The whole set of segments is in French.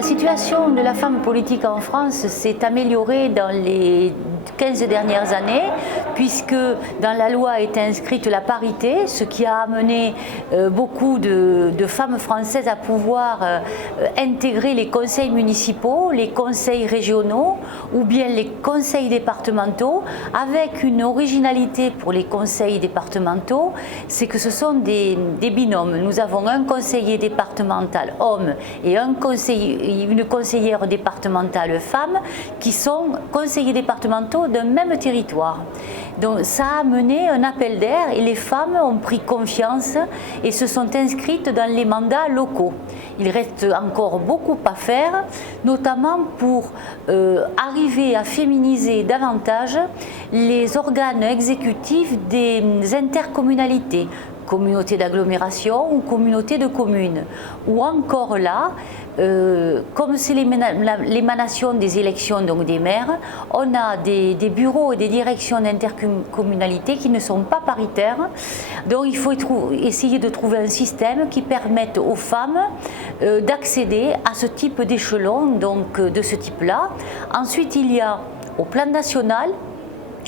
La situation de la femme politique en France s'est améliorée dans les 15 dernières années, puisque dans la loi est inscrite la parité, ce qui a amené beaucoup de femmes françaises à pouvoir intégrer les conseils municipaux, les conseils régionaux ou bien les conseils départementaux, avec une originalité pour les conseils départementaux, c'est que ce sont des binômes. Nous avons un conseiller départemental homme et une conseillère départementale femme qui sont conseillers départementaux d'un même territoire. Donc ça a amené un appel d'air et les femmes ont pris confiance et se sont inscrites dans les mandats locaux. Il reste encore beaucoup à faire, notamment pour arriver à féminiser davantage les organes exécutifs des intercommunalités, communauté d'agglomération ou communauté de communes, ou encore là, comme c'est l'émanation des élections donc des maires, on a des bureaux et des directions d'intercommunalité qui ne sont pas paritaires, donc il faut essayer de trouver un système qui permette aux femmes d'accéder à ce type d'échelon, donc de ce type-là. Ensuite, il y a au plan national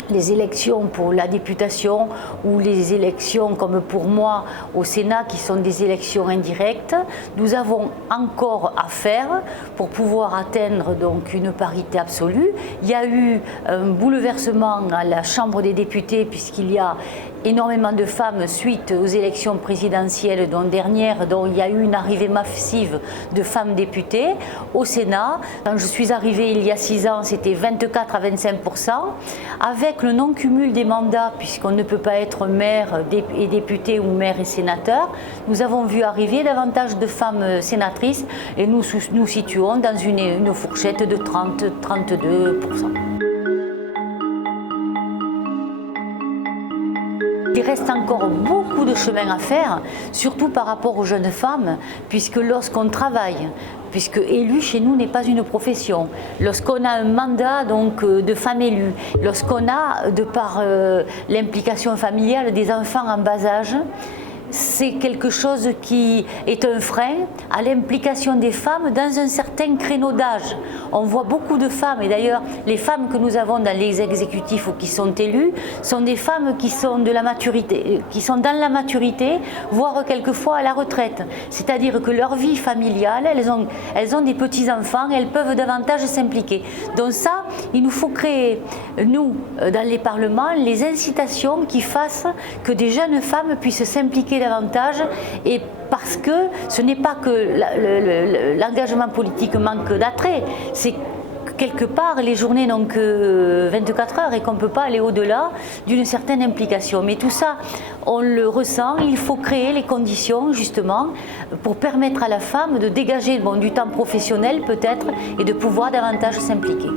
les élections pour la députation ou les élections comme pour moi au Sénat qui sont des élections indirectes. Nous avons encore à faire pour pouvoir atteindre donc une parité absolue. Il y a eu un bouleversement à la Chambre des députés puisqu'il y a énormément de femmes suite aux élections présidentielles dont il y a eu une arrivée massive de femmes députées. Au Sénat, quand je suis arrivée il y a 6 ans, c'était 24 à 25%. Avec le non-cumul des mandats, puisqu'on ne peut pas être maire et député ou maire et sénateur, nous avons vu arriver davantage de femmes sénatrices et nous nous situons dans une fourchette de 30-32%. Il reste encore beaucoup de chemin à faire, surtout par rapport aux jeunes femmes, puisque lorsqu'on travaille, puisque élu chez nous n'est pas une profession, lorsqu'on a un mandat donc, de femme élue, lorsqu'on a, de par l'implication familiale des enfants en bas âge, c'est quelque chose qui est un frein à l'implication des femmes dans un certain créneau d'âge. On voit beaucoup de femmes, et d'ailleurs les femmes que nous avons dans les exécutifs ou qui sont élues sont des femmes qui sont de la maturité, qui sont dans la maturité, voire quelquefois à la retraite. C'est-à-dire que leur vie familiale, elles ont des petits-enfants, elles peuvent davantage s'impliquer. Donc ça, il nous faut créer, nous, dans les parlements, les incitations qui fassent que des jeunes femmes puissent s'impliquer davantage, et parce que ce n'est pas que l'engagement politique manque d'attrait, c'est que quelque part les journées n'ont que 24 heures et qu'on ne peut pas aller au-delà d'une certaine implication. Mais tout ça, on le ressent, il faut créer les conditions justement pour permettre à la femme de dégager du temps professionnel peut-être et de pouvoir davantage s'impliquer.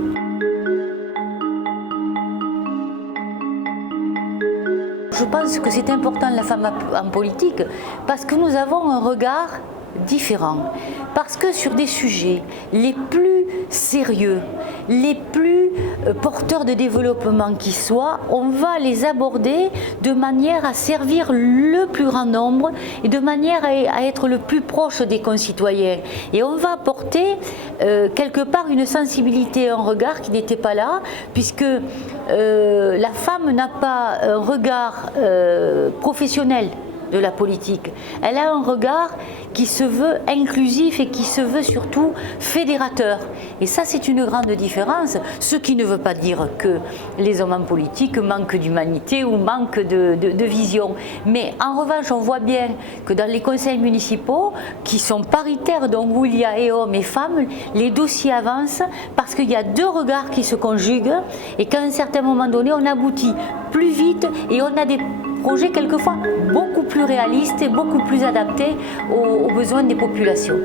Je pense que c'est important la femme en politique parce que nous avons un regard différent. Parce que sur des sujets les plus sérieux, les plus porteurs de développement qui soient, on va les aborder de manière à servir le plus grand nombre et de manière à être le plus proche des concitoyens. Et on va apporter quelque part une sensibilité, un regard qui n'était pas là, puisque la femme n'a pas un regard professionnel de la politique. Elle a un regard qui se veut inclusif et qui se veut surtout fédérateur. Et ça, c'est une grande différence, ce qui ne veut pas dire que les hommes en politique manquent d'humanité ou manquent de vision. Mais en revanche, on voit bien que dans les conseils municipaux, qui sont paritaires, donc où il y a et hommes et femmes, les dossiers avancent parce qu'il y a deux regards qui se conjuguent et qu'à un certain moment donné, on aboutit plus vite et on a des projets quelquefois beaucoup plus réalistes et beaucoup plus adaptés aux besoins des populations.